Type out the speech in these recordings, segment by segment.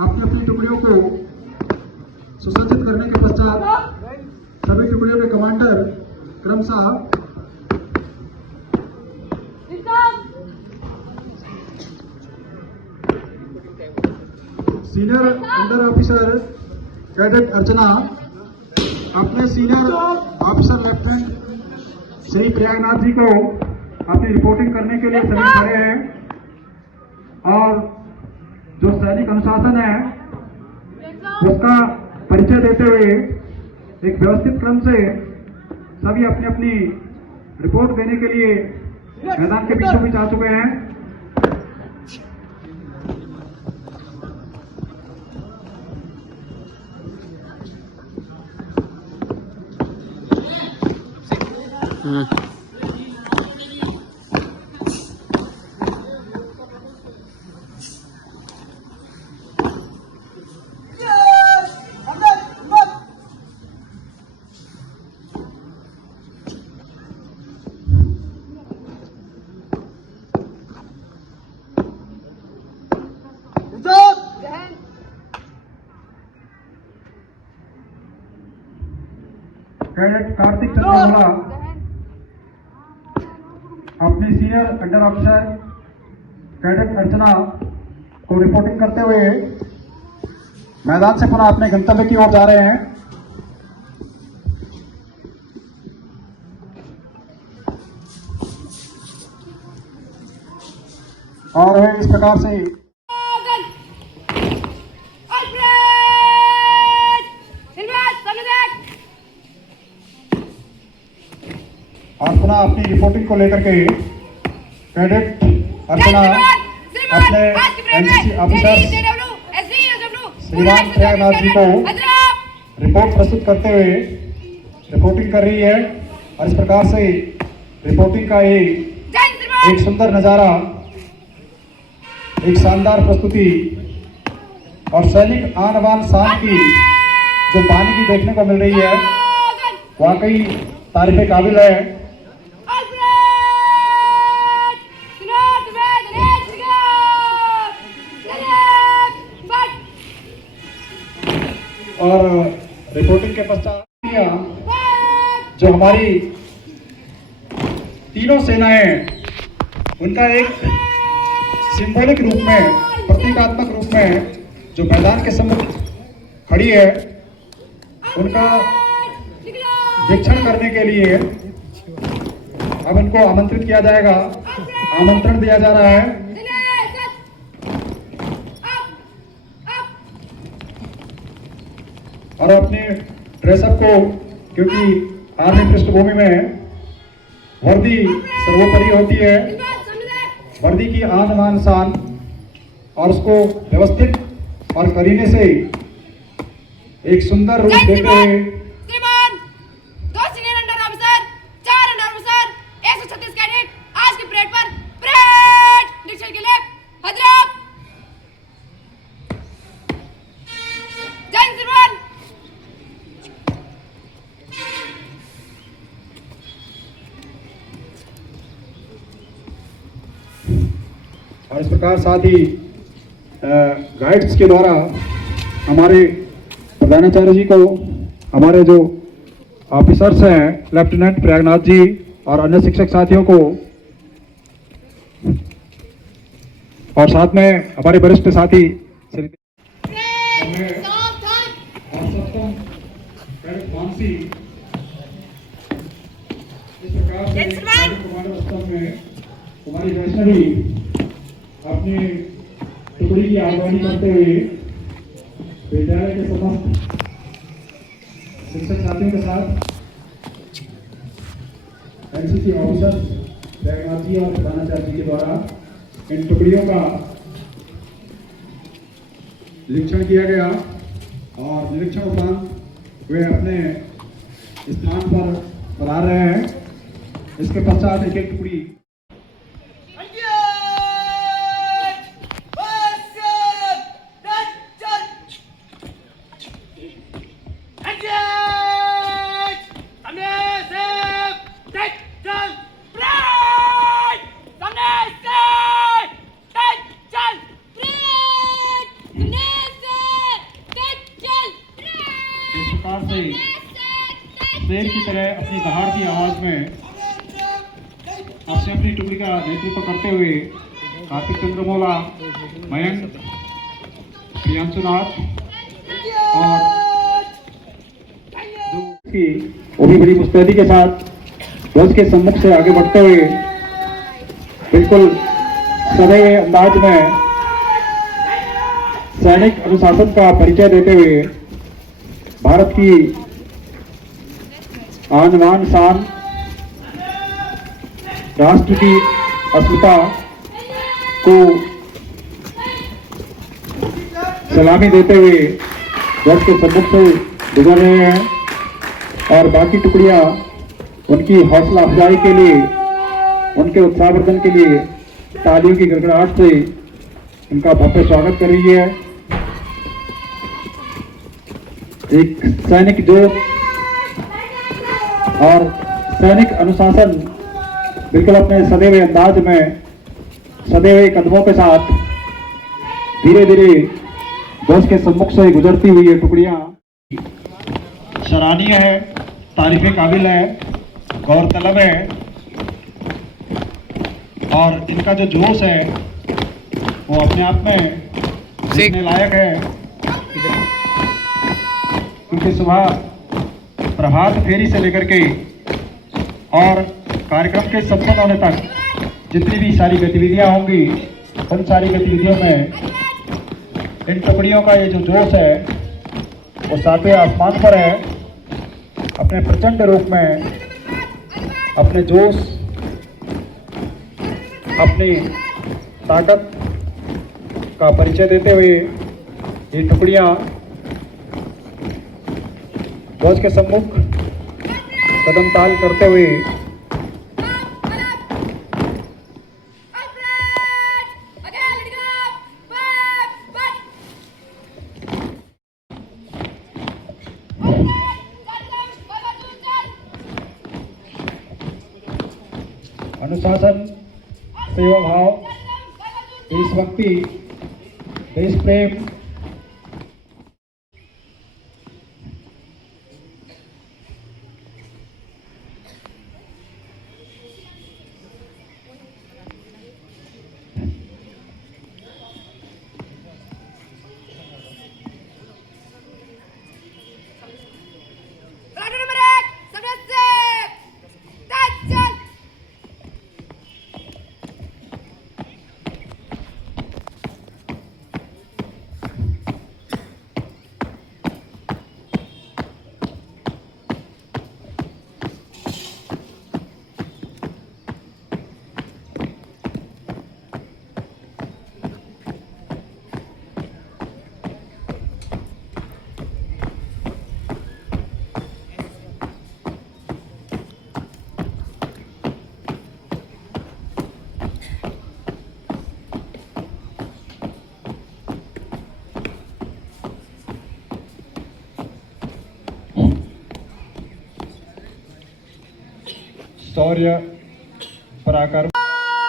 अपनी टुकड़ियों को सुसज्जित करने के पश्चात सभी टुकड़ियों के कमांडर क्रमशः सीनियर अंडर ऑफिसर कैडेट अर्चना अपने सीनियर ऑफिसर लेफ्टिनेंट श्री प्रयागनाथ जी को अपनी रिपोर्टिंग करने के लिए सभी खड़े हैं और जो सैनिक अनुशासन है उसका परिचय देते हुए एक व्यवस्थित क्रम से सभी अपनी अपनी रिपोर्ट देने के लिए मैदान के बीचों बीच आ चुके हैं। कैडेट कार्तिक चंद्र बोला अपनी सीनियर अंडर ऑफिसर कैडेट अर्चना को रिपोर्टिंग करते हुए मैदान से पुनः अपने गंतव्य की ओर जा रहे हैं। और वे इस प्रकार से और पुनः अपनी रिपोर्टिंग को लेकर के कैडेट अर्चना अपने एनसीसी ऑफिसर श्रीराम प्रयागनाथ जी को रिपोर्ट प्रस्तुत करते हुए रिपोर्टिंग कर रही है। और इस प्रकार से रिपोर्टिंग का एक सुंदर नजारा, एक शानदार प्रस्तुति और सैनिक आन बान शान की जो बानी की देखने को मिल रही है वाकई तारीफ काबिल है। और रिपोर्टिंग के पश्चात जो हमारी तीनों सेनाएं उनका एक सिंबॉलिक रूप में, प्रतीकात्मक रूप में जो मैदान के सम्मुख खड़ी है उनका वीक्षण करने के लिए अब इनको आमंत्रित किया जाएगा, आमंत्रण दिया जा रहा है। और अपने ड्रेसअप को, क्योंकि आर्मी पृष्ठभूमि में वर्दी सर्वोपरि होती है, वर्दी की आन बान शान, और उसको व्यवस्थित और करीने से एक सुंदर रूप देते हुए और इस प्रकार साथ ही गाइड्स के द्वारा हमारे प्रधानाचार्य जी को, हमारे जो ऑफिसर्स हैं लेफ्टिनेंट प्रयागनाथ जी और अन्य शिक्षक साथियों को, और साथ में हमारे वरिष्ठ साथी श्री इस प्रकार से कुमारी वैष्णवी अपनी टुकड़ी की आगवानी करते हुए विद्यालय के समस्त शिक्षक साथियों के साथ एनसीसी ऑफिसर प्रयागनाथ जी और प्रधानाचार्य जी के द्वारा इन टुकड़ियों का निरीक्षण किया गया और निरीक्षण उपरांत वे अपने स्थान पर पधार रहे हैं। इसके पश्चात एक एक टुकड़ी शेर की तरह अपनी दहाड़ती आवाज में आपसे अपनी टुकड़ी का नेतृत्व करते हुए कार्तिक चंद्रमोला, मयंक, प्रियांशुनाथ और वो भी बड़ी मुस्तैदी के साथ ध्वज के सम्मुख से आगे बढ़ते हुए बिल्कुल सदैव अंदाज में सैनिक अनुशासन का परिचय देते हुए भारत की आन बान शान, राष्ट्र की अस्मिता को सलामी देते हुए ध्वज के सम्मुख से गुजर रहे हैं और बाकी टुकड़ियां उनकी हौसला अफजाई के लिए, उनके उत्साहवर्धन के लिए तालियों की गड़गड़ाहट से उनका भव्य स्वागत कर रही है। एक सैनिक जोश और सैनिक अनुशासन बिल्कुल अपने सदैव अंदाज में, सदैव कदमों के साथ धीरे धीरे ध्वज के सम्मुख से गुजरती हुई ये टुकड़ियां सराहनीय है, तारीफ काबिल है, गौरतलब है और इनका जो जोश है वो अपने आप में देखने लायक है। क्योंकि सुबह प्रभात फेरी से लेकर के और कार्यक्रम के संपन्न होने तक जितनी भी सारी गतिविधियां होंगी, उन सारी गतिविधियों में इन टुकड़ियों का ये जो जोश है वो सातवें आसमान पर है। अपने प्रचंड रूप में अपने जोश, अपनी ताकत का परिचय देते हुए ये टुकड़ियां ध्वज के सम्मुख कदम ताल करते हुए अनुशासन, सेवा भाव, देशभक्ति, देश प्रेम, शौर्य पराक्रम।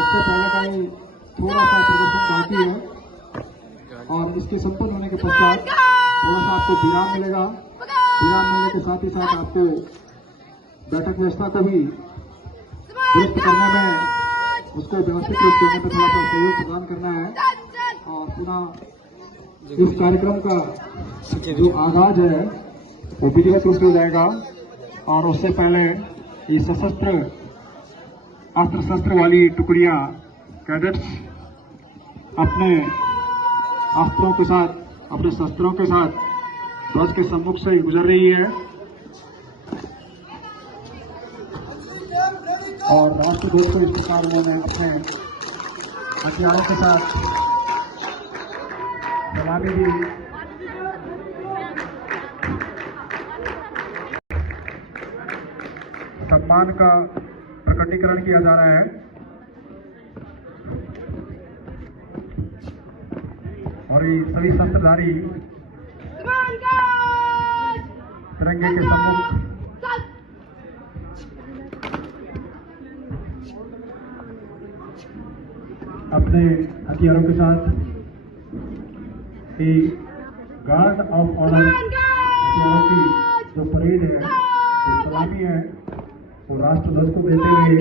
उससे पहले का ही थोड़ा सा प्रदर्शन बाकी है और इसके संपन्न होने के पश्चात थोड़ा सा आपको विराम मिलेगा। विराम मिलने के साथ ही साथ आपको बैठक व्यवस्था को भी दुरुस्त करने में, उसको व्यवस्थित रूप देने में थोड़ा सा सहयोग प्रदान करना है और पुनः इस कार्यक्रम का जो आगाज है वो विधिवत रूप से हो जाएगा। और उससे पहले ये सशस्त्र अस्त्र शस्त्र वाली टुकड़ियां कैडेट्स अपने अस्त्रों के साथ, अपने शस्त्रों के साथ ध्वज के सम्मुख से गुजर रही है और राष्ट्रध्वज को इस प्रकार उन्होंने अपने हथियारों के साथ सलामी दी। सम्मान का प्रकटीकरण किया जा रहा है और ये सभी शस्त्रधारी तिरंगे के सम्मुख अपने हथियारों के साथ ही गार्ड ऑफ ऑनर हथियारों की जो परेड है, जो सलामी है, वो राष्ट्रध्वज को देते हुए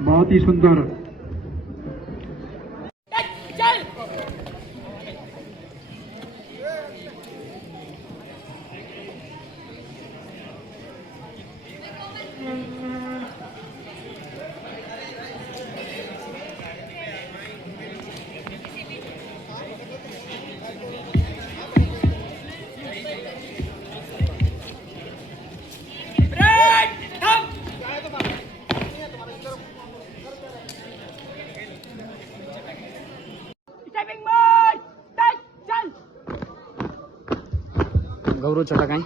बहुत ही सुंदर गौरव छोटा काय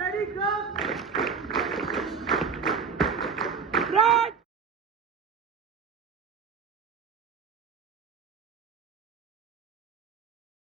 Ready, go!